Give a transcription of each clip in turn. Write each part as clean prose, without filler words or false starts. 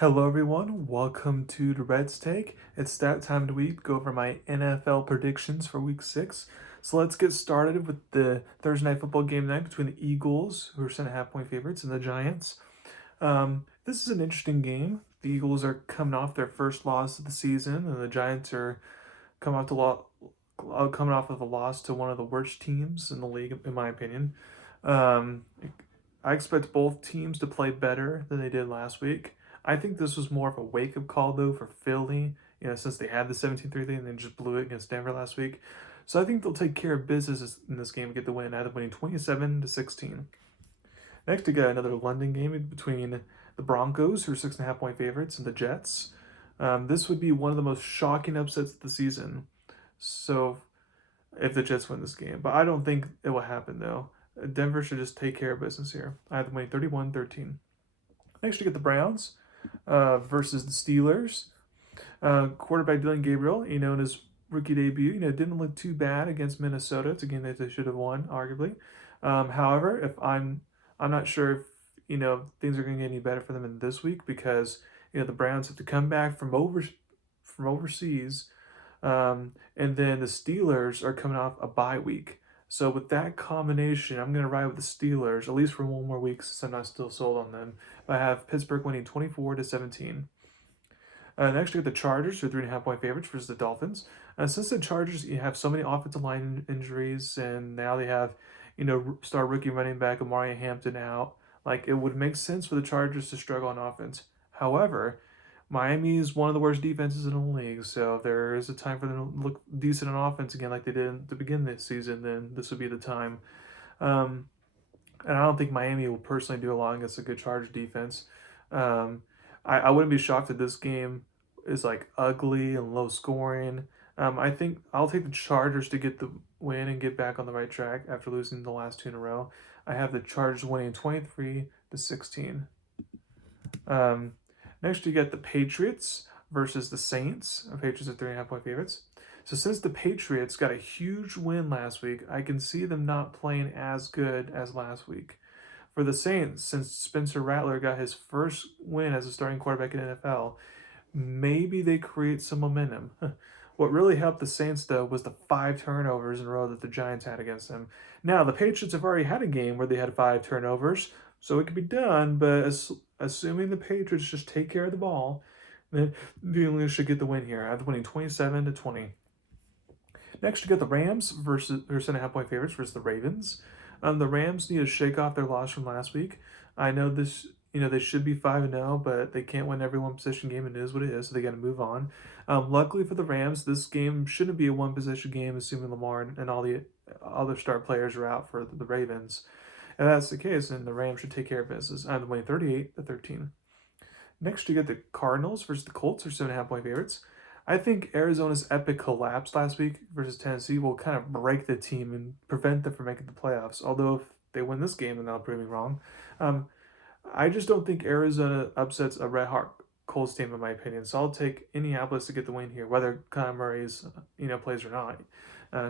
Hello, everyone. Welcome to Durrett's Take. It's that time of the week. Go over my NFL predictions for Week 6. So let's get started with the Thursday night football game night between the Eagles, who are 7.5 point favorites, and the Giants. This is an interesting game. The Eagles are coming off their first loss of the season, and the Giants are coming off coming off of a loss to one of the worst teams in the league, in my opinion. Um, I expect both teams to play better than they did last week. I think this was more of a wake-up call, though, for Philly, since they had the 17-3 lead and they just blew it against Denver last week. So I think they'll take care of business in this game and get the win, either winning 27-16. Next, we got another London game between the Broncos, who are 6.5 point favorites, and the Jets. This would be one of the most shocking upsets of the season. So if the Jets win this game, but I don't think it will happen though. Denver should just take care of business here. I have them winning 31-13. Next, you get the Browns versus the Steelers. Quarterback Dylan Gabriel, in his rookie debut, didn't look too bad against Minnesota. It's a game that they should have won, arguably. However, if I'm not sure if things are going to get any better for them in this week because the Browns have to come back from overseas, and then the Steelers are coming off a bye week. So with that combination, I'm going to ride with the Steelers at least for one more week since I'm not still sold on them. I have Pittsburgh winning 24-17. Next, you get the Chargers, who are 3.5 point favorites versus the Dolphins. Since the Chargers have so many offensive line injuries, and now they have, star rookie running back Amari Hampton out, like it would make sense for the Chargers to struggle on offense. However, Miami is one of the worst defenses in the league, so if there is a time for them to look decent on offense again, like they did to begin this season, then this would be the time. Um, and I don't think Miami will personally do a lot against a good Chargers defense. Um, I wouldn't be shocked if this game is like ugly and low scoring. I think I'll take the Chargers to get the win and get back on the right track after losing the last two in a row. I have the Chargers winning 23-16. Um, Next, you get the Patriots versus the Saints. The Patriots are 3.5 point favorites. So since the Patriots got a huge win last week, I can see them not playing as good as last week. For the Saints, since Spencer Rattler got his first win as a starting quarterback in the NFL, maybe they create some momentum. What really helped the Saints, though, was the 5 turnovers in a row that the Giants had against them. Now, the Patriots have already had a game where they had 5 turnovers, so it could be done, but assuming the Patriots just take care of the ball, then the English should get the win here. I have winning 27-20. Next, you got the Rams versus their 7.5 point favorites versus the Ravens. The Rams need to shake off their loss from last week. I know this, they should be 5-0, but they can't win every one possession game, and it is what it is, so they got to move on. Luckily for the Rams, this game shouldn't be a one possession game, assuming Lamar and all the other star players are out for the Ravens. If that's the case, then the Rams should take care of business. I'm winning 38-13. Next, you get the Cardinals versus the Colts, or 7.5 point favorites. I think Arizona's epic collapse last week versus Tennessee will kind of break the team and prevent them from making the playoffs. Although if they win this game, then that'll prove me wrong. Um, I just don't think Arizona upsets a red hot Colts team, in my opinion. So I'll take Indianapolis to get the win here, whether Kyler Murray's plays or not.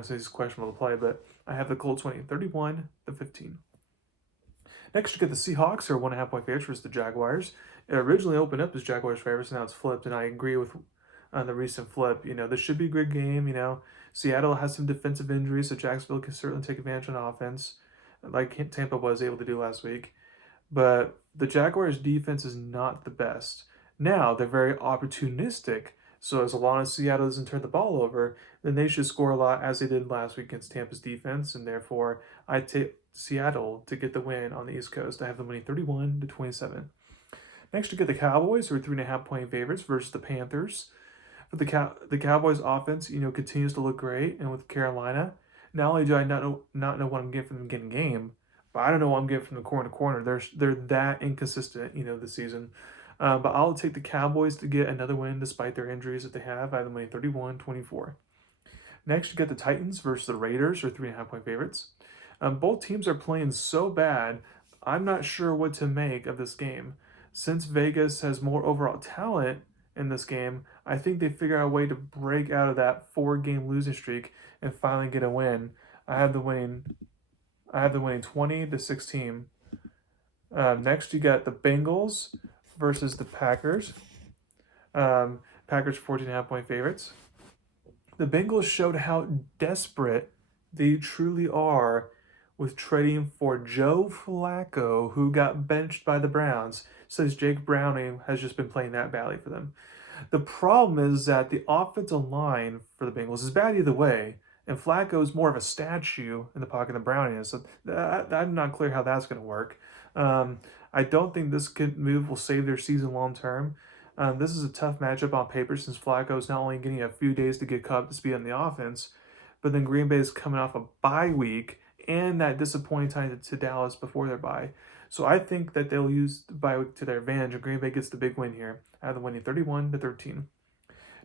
So he's questionable to play, but I have the Colts winning 31-15. Next, you get the Seahawks, who are 1.5 point favorites versus the Jaguars. It originally opened up as Jaguars favorites, now it's flipped, and I agree with the recent flip. This should be a good game. Seattle has some defensive injuries, so Jacksonville can certainly take advantage on offense, like Tampa was able to do last week. But the Jaguars' defense is not the best. Now, they're very opportunistic, so as long as Seattle doesn't turn the ball over, then they should score a lot as they did last week against Tampa's defense, and therefore I take Seattle to get the win on the East Coast. I have them winning 31-27. Next, you get the Cowboys, who are 3.5 point favorites versus the Panthers. But the Cowboys' offense, continues to look great, and with Carolina, not only do I not know what I'm getting from them getting game, but I don't know what I'm getting from the corner to corner. They're that inconsistent, this season. But I'll take the Cowboys to get another win despite their injuries that they have. I have them winning 31-24. Next, you get the Titans versus the Raiders, or 3.5 point favorites. Both teams are playing so bad, I'm not sure what to make of this game. Since Vegas has more overall talent in this game, I think they figure out a way to break out of that 4 game losing streak and finally get a win. I have the winning. I have the winning 20-16. Next, you got the Bengals versus the Packers. Um, Packers 14.5-point favorites. The Bengals showed how desperate they truly are with trading for Joe Flacco, who got benched by the Browns, since Jake Browning has just been playing that badly for them. The problem is that the offensive line for the Bengals is bad either way, and Flacco is more of a statue in the pocket than Browning is. So I'm not clear how that's going to work. I don't think this move will save their season long term. This is a tough matchup on paper since Flacco is not only getting a few days to get caught up to speed on the offense, but then Green Bay is coming off a bye week and that disappointing time to Dallas before their bye. So I think that they'll use the bye week to their advantage, and Green Bay gets the big win here, out of the winning 31-13.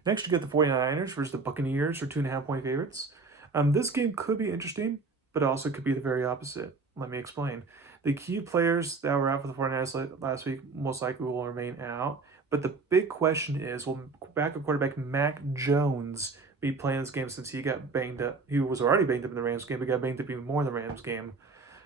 Next, you get the 49ers versus the Buccaneers, or 2.5-point favorites. This game could be interesting, but also could be the very opposite. Let me explain. The key players that were out for the 49ers last week most likely will remain out. But the big question is, will backup quarterback Mac Jones be playing this game since he got banged up? He was already banged up in the Rams game, but got banged up even more in the Rams game.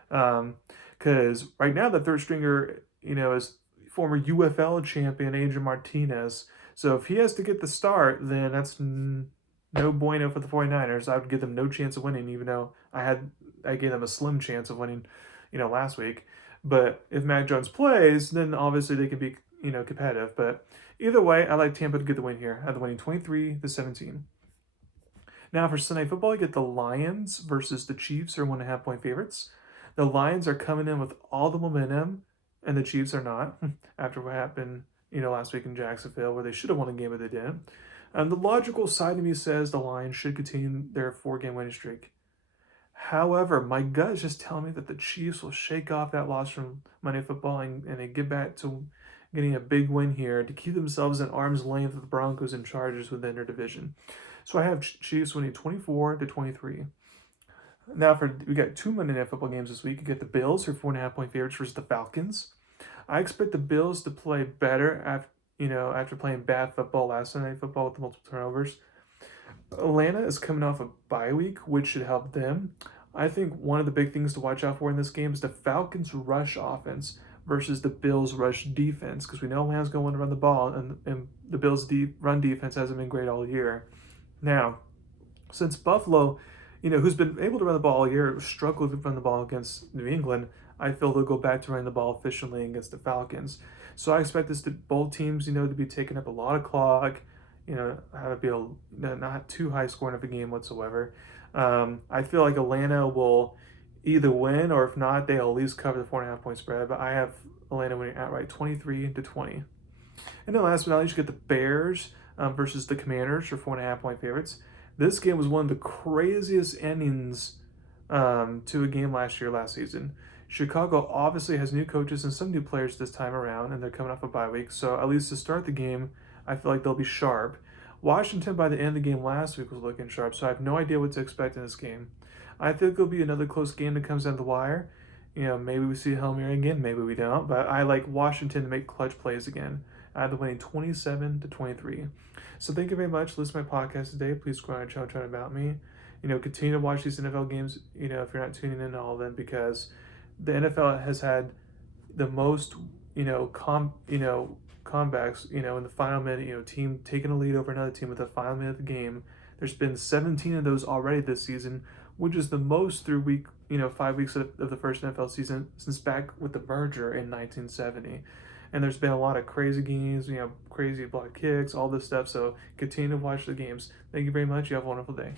Because right now the third stringer, is former UFL champion Adrian Martinez. So if he has to get the start, then that's no bueno for the 49ers. I would give them no chance of winning, even though I gave them a slim chance of winning, last week. But if Mac Jones plays, then obviously they can be, competitive. But either way, I like Tampa to get the win here, at the winning 23-17. Now for Sunday football, you get the Lions versus the Chiefs, are 1.5-point favorites. The Lions are coming in with all the momentum, and the Chiefs are not, after what happened, last week in Jacksonville, where they should have won a game, but they didn't. The logical side of me says the Lions should continue their 4-game winning streak. However, my gut is just telling me that the Chiefs will shake off that loss from Monday Football and they get back to getting a big win here to keep themselves at arm's length with the Broncos and Chargers within their division. So I have Chiefs winning 24-23. Now we got 2 Monday Night Football games this week. You get the Bills, who are 4.5-point favorites, versus the Falcons. I expect the Bills to play better after playing bad football last Night Football with the multiple turnovers. Atlanta is coming off a bye week, which should help them. I think one of the big things to watch out for in this game is the Falcons' rush offense versus the Bills' rush defense, because we know Atlanta's going to want to run the ball, and the Bills' run defense hasn't been great all year. Now, since Buffalo, who's been able to run the ball all year, struggled to run the ball against New England, I feel they'll go back to running the ball efficiently against the Falcons. So I expect both teams, to be taking up a lot of clock, how to be not too high scoring of a game whatsoever. I feel like Atlanta will either win, or if not, they'll at least cover the 4.5-point spread. But I have Atlanta winning outright 23-20. And then last but not least, you get the Bears versus the Commanders, for 4.5-point favorites. This game was one of the craziest endings to a game last season. Chicago obviously has new coaches and some new players this time around, and they're coming off a bye week. So at least to start the game, I feel like they'll be sharp. Washington, by the end of the game last week, was looking sharp, so I have no idea what to expect in this game. I think it'll be another close game that comes down to the wire. Maybe we see Hail Mary again, maybe we don't, but I like Washington to make clutch plays again. I have the winning 27-23. So thank you very much. Listen to my podcast today. Please subscribe to my channel, Trying About Me. Continue to watch these NFL games, if you're not tuning in to all of them, because the NFL has had the most, comebacks, in the final minute, team taking a lead over another team with the final minute of the game. There's been 17 of those already this season, which is the most through 5 weeks of the first NFL season since back with the merger in 1970. And there's been a lot of crazy games, crazy block kicks, all this stuff. So continue to watch the games. Thank you very much. You have a wonderful day.